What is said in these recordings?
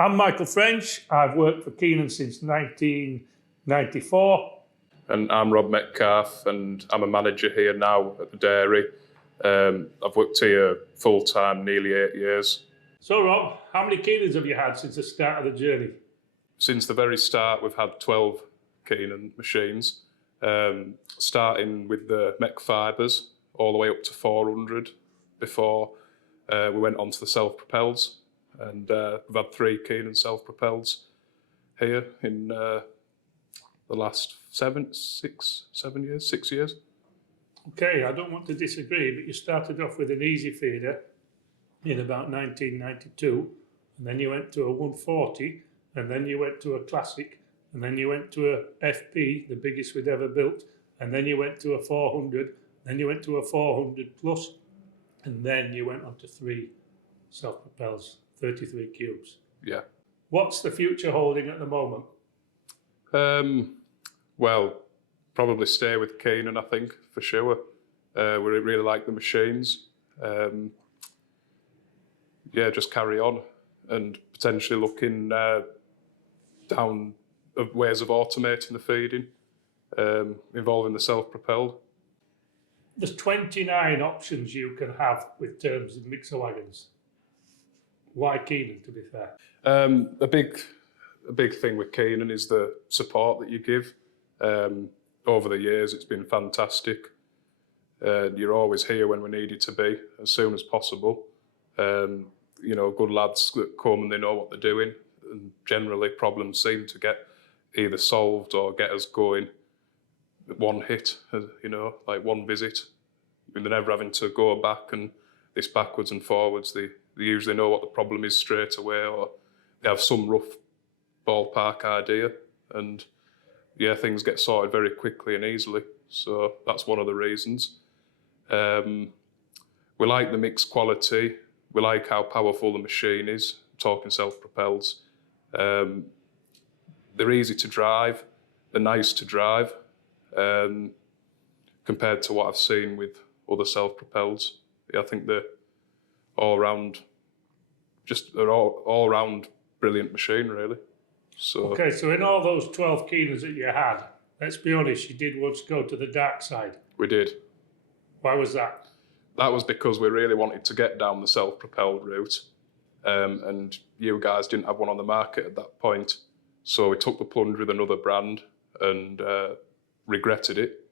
I'm Michael French. I've worked for Keenan since 1994. And I'm Rob Metcalfe, and I'm a manager here now at the dairy. I've worked here full-time nearly 8 years. So Rob, how many Keenans have you had since the start of the journey? Since the very start, we've had 12 Keenan machines, starting with the mech fibres all the way up to 400 before we went on to the self-propels. And we've had 3 Keenan self-propels here in the last 6 years. Okay, I don't want to disagree, but you started off with an easy feeder in about 1992, and then you went to a 140, and then you went to a classic, and then you went to a FP, the biggest we'd ever built, and then you went to a 400, then you went to a 400 plus, and then you went on to 3 self-propels, 33 cubes. Yeah. What's the future holding at the moment? Well, probably stay with Keenan, I think, for sure. We really like the machines. Yeah, just carry on and potentially looking down ways of automating the feeding, involving the self-propelled. There's 29 options you can have with terms in mixer wagons. Why Keenan, to be fair? A big thing with Keenan is the support that you give. Over the years, it's been fantastic. You're always here when we need you to be, as soon as possible. You know, good lads that come and they know what they're doing, and generally problems seem to get either solved or get us going one hit, you know, like one visit. They're never having to go back and this backwards and forwards. They usually know what the problem is straight away, or they have some rough ballpark idea, and yeah, things get sorted very quickly and easily. So that's one of the reasons. We like the mixed quality. We like how powerful the machine is, talking self-propels. They're easy to drive. They're nice to drive compared to what I've seen with other self-propels. Yeah, I think they're all-round brilliant machine, really. So, okay, so in all those 12 Keenans that you had, let's be honest, you did once go to the dark side. We did. Why was that? That was because we really wanted to get down the self-propelled route, and you guys didn't have one on the market at that point. So we took the plunge with another brand and regretted it.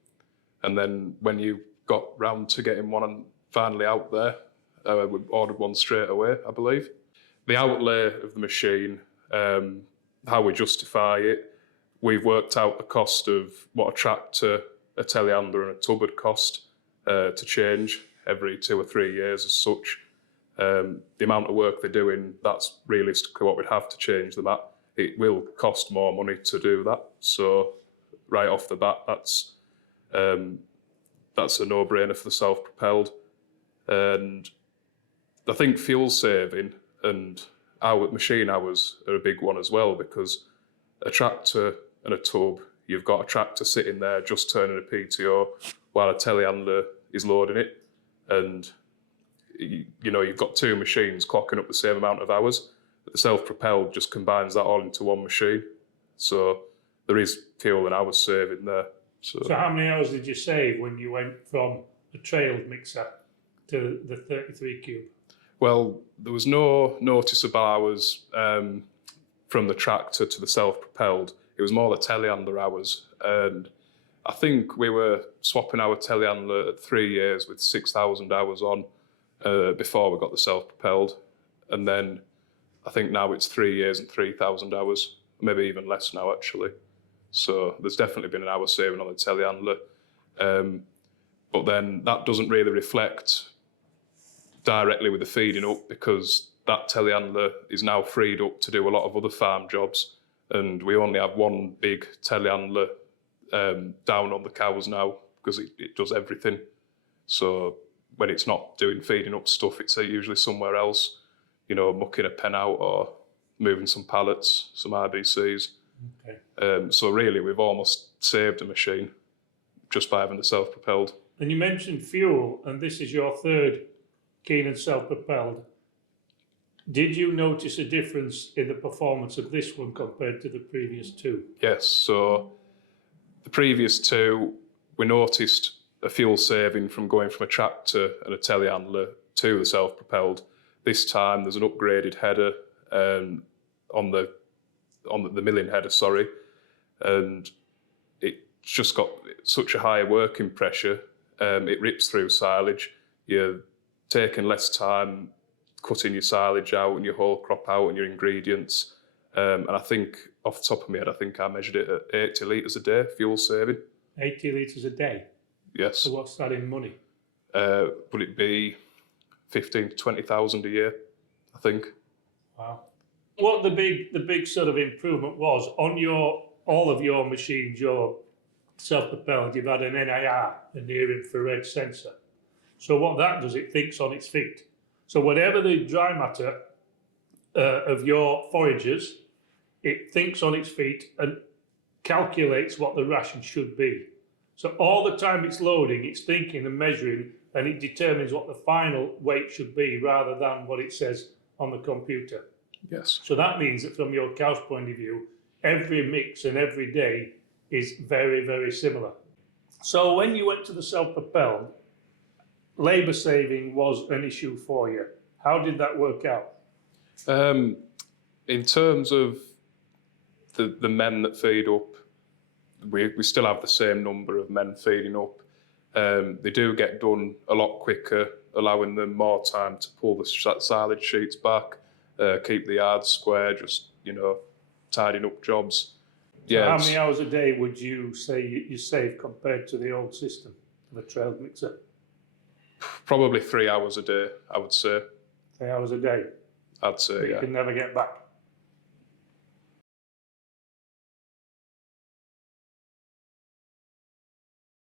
And then when you got round to getting one and finally out there, we ordered one straight away, I believe. The outlay of the machine, how we justify it, we've worked out the cost of what a tractor, a telehandler and a tub would cost to change every 2 or 3 years as such. The amount of work they're doing, that's realistically what we'd have to change them at. It will cost more money to do that. So right off the bat, that's a no-brainer for the self-propelled. And I think fuel saving and our machine hours are a big one as well, because a tractor and a tub, you've got a tractor sitting there just turning a PTO while a telehandler is loading it. And you know, you've got 2 machines clocking up the same amount of hours. But the self-propelled just combines that all into one machine. So there is fuel and hours saving there. So how many hours did you save when you went from a trailed mixer to the 33 cube? Well, there was no noticeable hours from the tractor to the self-propelled. It was more the telehandler hours. And I think we were swapping our telehandler at 3 years with 6,000 hours on before we got the self-propelled. And then I think now it's 3 years and 3,000 hours, maybe even less now actually. So there's definitely been an hour saving on the telehandler. But then that doesn't really reflect directly with the feeding up, because that telehandler is now freed up to do a lot of other farm jobs, and we only have one big telehandler down on the cows now because it does everything. So when it's not doing feeding up stuff, it's usually somewhere else, you know, mucking a pen out or moving some pallets, some RBCs. Okay. So really we've almost saved a machine just by having the self-propelled. And you mentioned fuel, and this is your 3rd Keenan self-propelled. Did you notice a difference in the performance of this one compared to the previous two? Yes, so the previous two, we noticed a fuel saving from going from a tractor and a telehandler to the self-propelled. This time there's an upgraded header on the milling header, sorry, and it's just got such a high working pressure. It rips through silage. You're taking less time cutting your silage out and your whole crop out and your ingredients. And I think, off the top of my head, I think I measured it at 80 litres a day, fuel saving. 80 litres a day? Yes. So what's that in money? Would it be 15 to 20,000 a year, I think. Wow. What the big sort of improvement was on all of your machines, your self-propelled, you've had an NIR, a near infrared sensor. So what that does, it thinks on its feet. So whatever the dry matter of your foragers, it thinks on its feet and calculates what the ration should be. So all the time it's loading, it's thinking and measuring, and it determines what the final weight should be rather than what it says on the computer. Yes. So that means that from your cow's point of view, every mix and every day is very, very similar. So when you went to the self-propelled, labour saving was an issue for you. How did that work out? In terms of the men that feed up, we still have the same number of men feeding up. They do get done a lot quicker, allowing them more time to pull the silage sheets back, keep the yards square, just, tidying up jobs. So how many hours a day would you say you save compared to the old system of a trailed mixer? Probably 3 hours a day, I would say. 3 hours a day? I'd say, You can never get back.